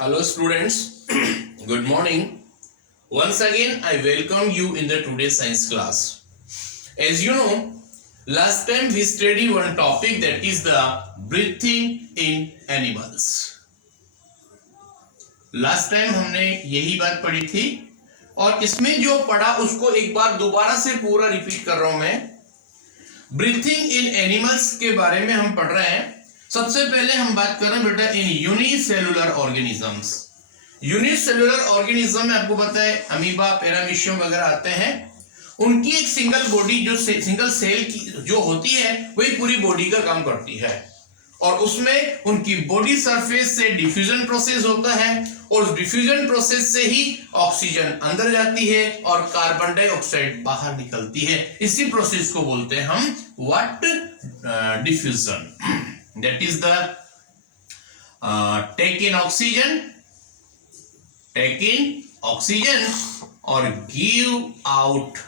Hello students, good morning. Once again I welcome you in the today's science class. As you know, last time we studied one topic, that is the breathing in animals. Last time हमने यही बात पढ़ी थी और इसमें जो पढ़ा उसको एक बार दोबारा से पूरा रिपीट कर रहा हूं मैं। ब्रीथिंग इन एनिमल्स के बारे में हम पढ़ रहे हैं। सबसे पहले हम बात कर रहे हैं बेटा इन यूनिसेलुलर ऑर्गेनिजम्स। यूनिसेलुलर ऑर्गेनिज्म में आपको पता है अमीबा, पैरामीशियम वगैरह आते हैं। उनकी एक सिंगल बॉडी जो सिंगल सेल की जो होती है वही पूरी बॉडी का काम करती है और उसमें उनकी बॉडी सरफेस से डिफ्यूजन प्रोसेस होता है और उस डिफ्यूजन प्रोसेस से ही ऑक्सीजन अंदर जाती है और कार्बन डाइऑक्साइड बाहर निकलती है। इसी प्रोसेस को बोलते हैं हम what diffusion. That is the take in oxygen और गिव आउट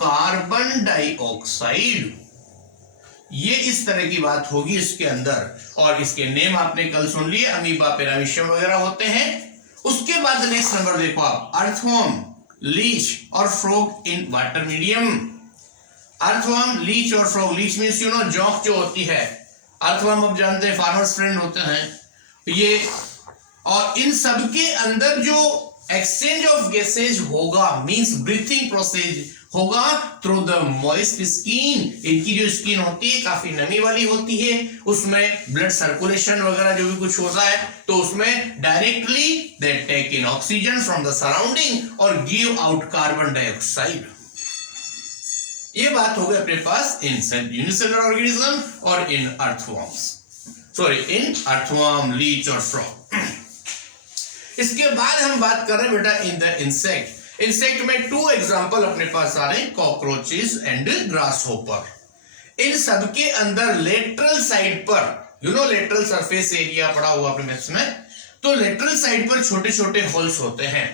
कार्बन डाइऑक्साइड। ये इस तरह की बात होगी इसके अंदर और इसके नेम आपने कल सुन लिए, अमीबा, पैरामीशियम वगैरह होते हैं। उसके बाद नेक्स्ट नंबर देखो आप, अर्थवर्म, लीच और frog in water medium. Earthworm, leech और frog. Leech means you know जॉक जो होती है, अर्थवर्म आप जानते हैं फार्मर्स फ्रेंड होते हैं ये, और इन सब के अंदर जो एक्सचेंज ऑफ गैसेज होगा मींस ब्रीथिंग प्रोसेस होगा थ्रू द मॉइस्ट स्किन। इनकी जो स्किन होती है काफी नमी वाली होती है, उसमें ब्लड सर्कुलेशन वगैरह जो भी कुछ होता है तो उसमें directly they take in oxygen from the surrounding और गिव आउट कार्बन डाइऑक्साइड। ये बात हो गई अपने पास इन यूनिसेलुलर ऑर्गेनिज्म और in earthworms, sorry in earthworm, leech और फ्रॉग। इसके बाद हम बात कर रहे हैं बेटा इन द इंसेक्ट। इंसेक्ट में टू एग्जांपल अपने पास आ रहे हैं, कॉकरोचेस एंड ग्रासहोपर। इन सबके अंदर लेटरल साइड पर, you know lateral surface area पड़ा हुआ अपने मैथ्स में, तो लेटरल साइड पर छोटे छोटे होल्स होते हैं।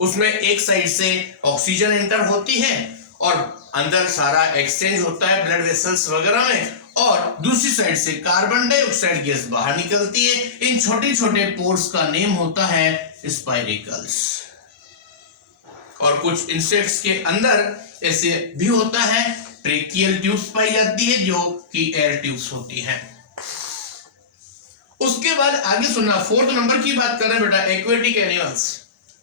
उसमें एक साइड से ऑक्सीजन एंटर होती है और अंदर सारा एक्सचेंज होता है ब्लड वेसल्स वगैरह में, और दूसरी साइड से कार्बन डाइऑक्साइड गैस बाहर निकलती है। इन छोटे छोटे पोर्स का नेम होता है स्पाइरिकल्स। और कुछ इंसेक्ट्स के अंदर ऐसे भी होता है, ट्रेकियल ट्यूब्स पाई जाती है जो कि एयर ट्यूब्स होती हैं। उसके बाद आगे सुनना, फोर्थ नंबर की बात कर रहे हैं बेटा aquatic animals.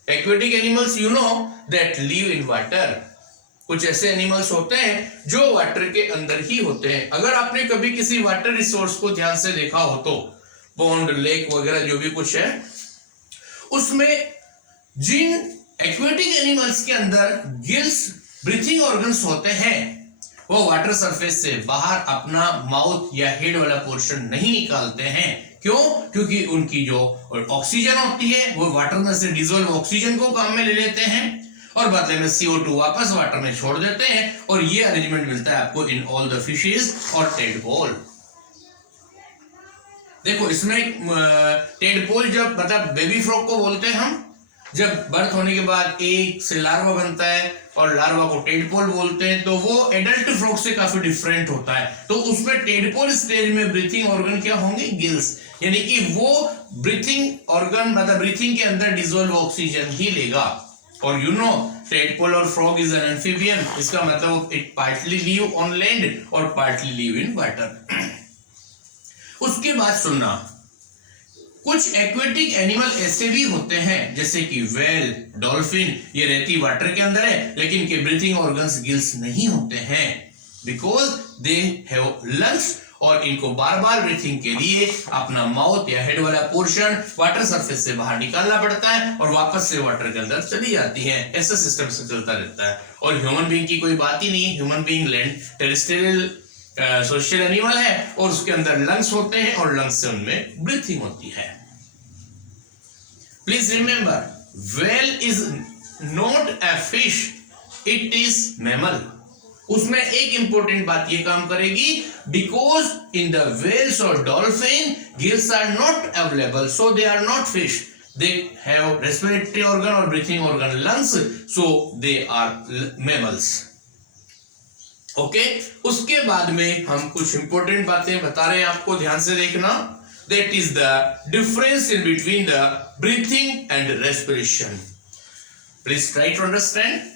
Aquatic animals you know that live in water. कुछ ऐसे एनिमल्स होते हैं जो वाटर के अंदर ही होते हैं। अगर आपने कभी किसी वाटर रिसोर्स को ध्यान से देखा हो तो पॉन्ड, लेक वगैरह जो भी कुछ है, उसमें जिन एक्वेटिक एनिमल्स के अंदर गिल्स, ब्रीथिंग ऑर्गन्स होते हैं, वो वाटर सरफेस से बाहर अपना माउथ या हेड वाला पोर्शन नहीं निकालते हैं। क्यों? क्योंकि उनकी जो ऑक्सीजन होती है वो वाटर में से डिसॉल्व ऑक्सीजन को काम में ले लेते हैं और बदले में CO2 वापस वाटर में छोड़ देते हैं। और ये अरेंजमेंट मिलता है आपको इन ऑल द फिशेस और टेडपोल। देखो इसमें टेडपोल जब मतलब बेबी फ्रॉग को बोलते हैं हम, जब बर्थ होने के बाद एक से लार्वा बनता है और लार्वा को टेडपोल बोलते हैं, तो वो एडल्ट फ्रॉग से काफी डिफरेंट होता है। तो उसमें टेडपोल स्टेज में ब्रीथिंग ऑर्गन क्या होंगे? गिल्स, यानी कि वो ब्रीथिंग ऑर्गन मतलब ब्रीथिंग के अंदर डिसॉल्व ऑक्सीजन ही लेगा। और यू नो टेडपोल और फ्रॉग इज एन एम्फीबियन, इसका मतलब it partly live on land और पार्टली लिव इन वाटर। उसके बाद सुनना, कुछ एक्वेटिक एनिमल ऐसे भी होते हैं जैसे कि व्हेल, डॉल्फिन, ये रहती वाटर के अंदर है लेकिन इनके ब्रीथिंग ऑर्गन्स गिल्स नहीं होते हैं, बिकॉज दे हैव लंग्स और इनको बार बार ब्रीथिंग के लिए अपना माउथ या हेड वाला पोर्शन वाटर सरफेस से बाहर निकालना पड़ता है और वापस से वाटर के अंदर चली जाती है। ऐसा सिस्टम से चलता रहता है। और ह्यूमन बीइंग की कोई बात ही नहीं है। Human being land terrestrial social animal है और उसके अंदर लंग्स होते हैं और लंग्स से उनमें ब्रीथिंग होती है। Please remember, whale is not a fish, it is mammal. उसमें एक इंपॉर्टेंट बात ये काम करेगी, बिकॉज इन द व्हेल्स और dolphin gills are not available, so they are not fish. They have respiratory organ और breathing organ lungs, so they are mammals. Okay, उसके बाद में हम कुछ इंपॉर्टेंट बातें बता रहे हैं आपको, ध्यान से देखना। that is the difference in between the breathing and respiration. Please try to understand.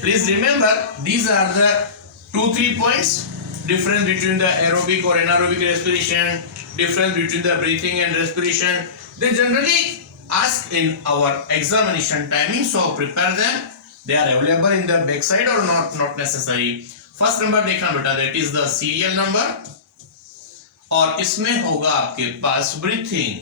Please remember, these are the 2-3 points. Difference between the aerobic or anaerobic respiration, difference between the breathing and respiration. They generally ask in our examination timing, so prepare them. They are available in the back side or not necessary. First number देखना बेटा, that is the serial number, और इसमें होगा आपके पास breathing,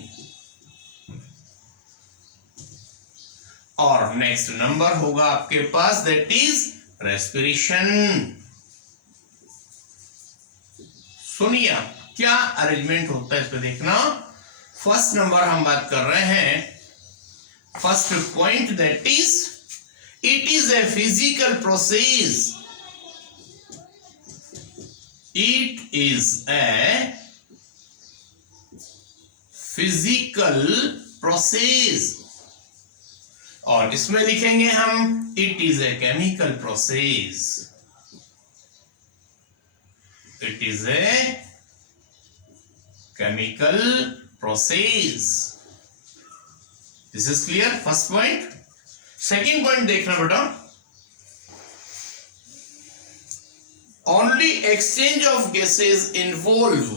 और next number होगा आपके पास that is respiration. सुनिए क्या अरेंजमेंट होता है इस पे देखना. फर्स्ट नंबर हम बात कर रहे हैं, first point that is it is a physical process. It is a physical process, और इसमें लिखेंगे हम it is a chemical process. It is a chemical process. This is clear, first point. Second point देखना बेटा, only exchange of gases involve,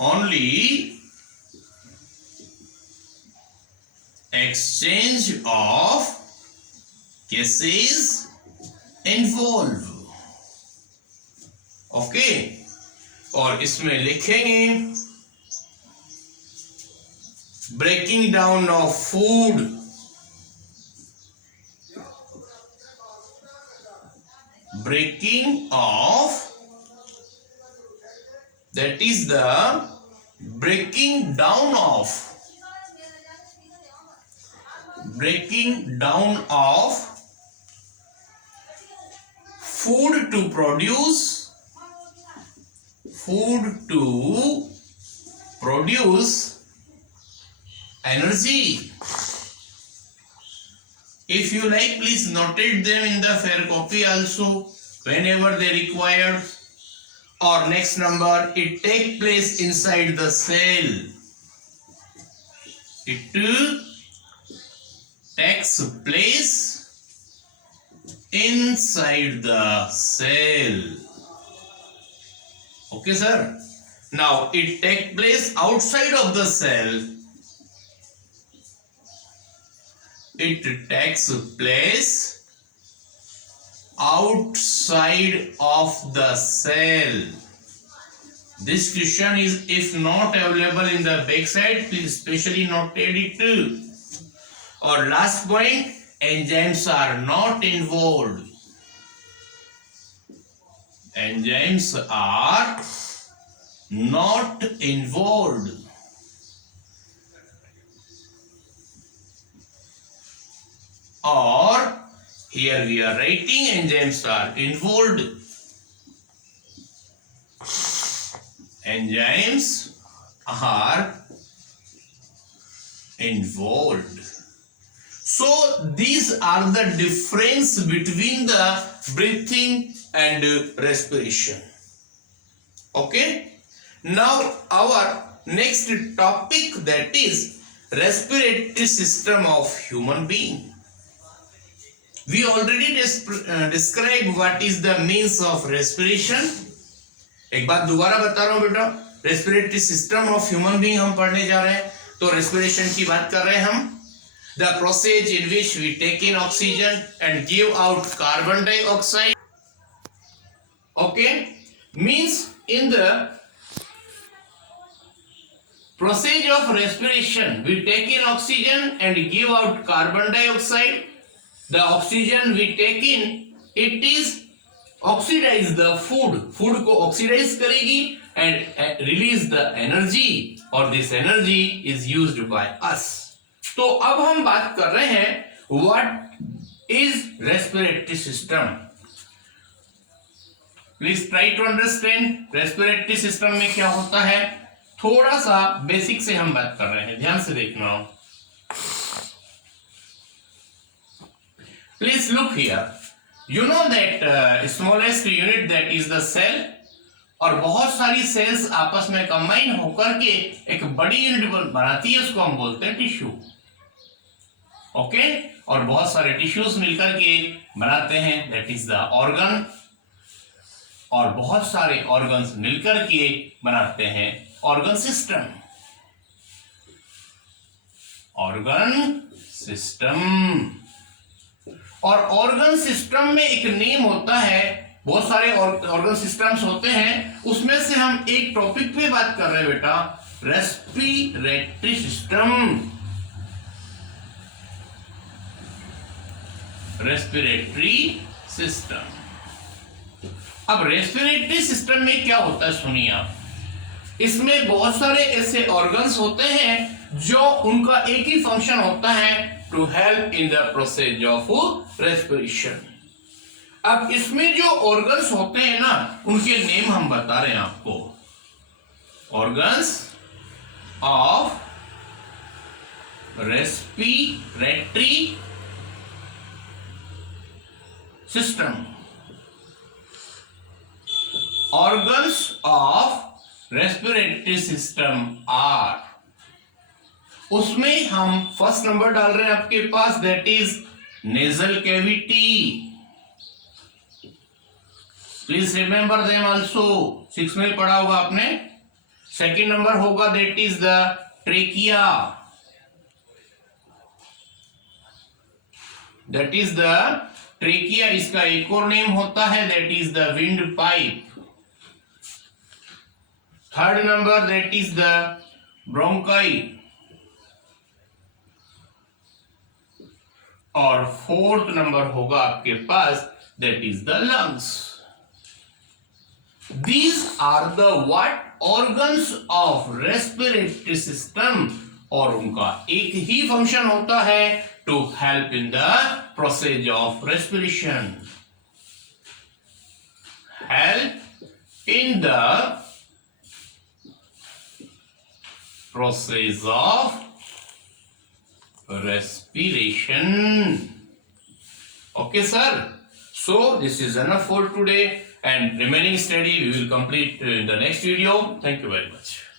only exchange of gases involve. Okay, और इसमें लिखेंगे breaking down of food, breaking of, that is the breaking down of, breaking down of food to produce, food to produce energy. If you like, please notate them in the fair copy also whenever they required. Or next number, it take place inside the cell. It takes place inside the cell. Okay sir. Now it take place outside of the cell. It takes place outside of the cell. This question is if not available in the back side, please specially notate it too. Or last point, enzymes are not involved. Enzymes are not involved. Or here we are writing enzymes are involved. Enzymes are involved. So these are the difference between the breathing and respiration. Okay. Now our next topic, that is respiratory system of human being. We already described what is the means of respiration. एक बात दोबारा बता रहा हूं बेटा, respiratory system of human being हम पढ़ने जा रहे हैं, तो रेस्पिरेशन की बात कर रहे हैं हम. The process in which we take in oxygen and give out carbon dioxide. Okay, means in the process of respiration we take in oxygen and give out carbon dioxide. The oxygen we take in, it is oxidize the food, food को oxidize करेगी and release the energy, or this energy is used by us. तो अब हम बात कर रहे हैं what is respiratory system. Please try to understand respiratory system में क्या होता है. थोड़ा सा बेसिक से हम बात कर रहे हैं, ध्यान से देखना. Please look here. You know that smallest unit that is the cell. और बहुत सारी सेल्स आपस में कंबाइन होकर के एक बड़ी यूनिट बनाती है, उसको हम बोलते हैं टिश्यू. ओके, और बहुत सारे टिश्यूज मिलकर के बनाते हैं, दैट इज द ऑर्गन. और बहुत सारे ऑर्गन्स मिलकर के बनाते हैं ऑर्गन सिस्टम. Organ system. और ऑर्गन सिस्टम में एक नेम होता है. बहुत सारे ऑर्गन सिस्टम्स होते हैं, उसमें से हम एक टॉपिक पे बात कर रहे हैं बेटा, रेस्पिरेटरी सिस्टम. Respiratory system. अब रेस्पिरेटरी सिस्टम में क्या होता है सुनिए आप. इसमें बहुत सारे ऐसे ऑर्गन्स होते हैं जो उनका एक ही फंक्शन होता है, to help in the process of respiration. अब इसमें जो ऑर्गन्स होते हैं ना, उनके नेम हम बता रहे हैं आपको. Organs of respiratory system. Organs of respiratory system are. उसमें हम फर्स्ट नंबर डाल रहे हैं आपके पास, that is nasal cavity. Please remember them also, 6 में पढ़ा होगा आपने. सेकंड नंबर होगा that is the trachea. That is the trachea. इसका एक और नेम होता है, that is the windpipe. Third number that is the bronchi. और फोर्थ नंबर होगा आपके पास, that is the lungs. These are the what organs of respiratory system. और उनका एक ही फंक्शन होता है, to help in the process of respiration. Help in the process of respiration. Okay, sir. So this is enough for today. And remaining study we will complete in the next video. Thank you very much.